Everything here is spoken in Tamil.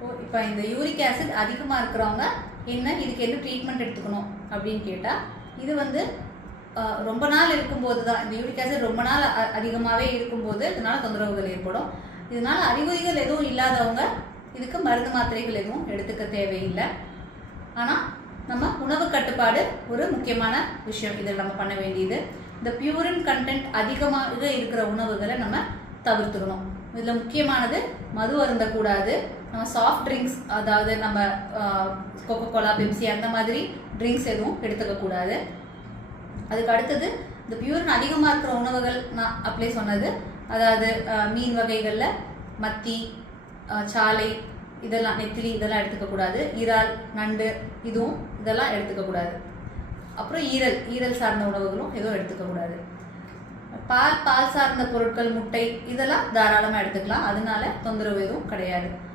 ஓ இப்போ இந்த யூரிக் ஆசிட் அதிகமாக இருக்கிறவங்க என்ன இதுக்கு என்ன ட்ரீட்மெண்ட் எடுத்துக்கணும் அப்படின்னு கேட்டால் இது வந்து ரொம்ப நாள் இருக்கும்போது தான். இந்த யூரிக் ஆசிட் ரொம்ப நாள் அ- அதிகமாகவே இருக்கும்போது இதனால் தொந்தரவுகள் ஏற்படும். இதனால் அறிகுறிகள் எதுவும் இல்லாதவங்க இதுக்கு மருந்து மாத்திரைகள் எதுவும் எடுத்துக்க தேவையில்லை. ஆனால் நம்ம உணவு கட்டுப்பாடு ஒரு முக்கியமான விஷயம். இதில் நம்ம பண்ண வேண்டியது இந்த பியூரின் கண்டென்ட் அதிகமாக இருக்கிற உணவுகளை நம்ம தவிர்த்துக்கணும். இதில் முக்கியமானது மது அருந்தக்கூடாது. நம்ம சாஃப்ட் ட்ரிங்க்ஸ் அதாவது நம்ம கொக்கோ கோலா பெப்சி அந்த மாதிரி ட்ரிங்க்ஸ் எதுவும் எடுத்துக்க கூடாது அதுக்கு அடுத்தது இந்த பியூரின் அதிகமாக இருக்கிற உணவுகள் நான் அப்படியே சொன்னது. அதாவது மீன் வகைகளில் மத்தி சாலை இதெல்லாம் நெத்திலி இதெல்லாம் எடுத்துக்கக்கூடாது. இறால் நண்டு இதுவும் இதெல்லாம் எடுத்துக்கக்கூடாது. அப்புறம் ஈரல் ஈரல் சார்ந்த உணவுகளும் எதுவும் எடுத்துக்கக்கூடாது. பால் பால் சார்ந்த பொருட்கள் முட்டை இதெல்லாம் தாராளமாக எடுத்துக்கலாம். அதனால தொந்தரவு எதுவும் கிடையாது.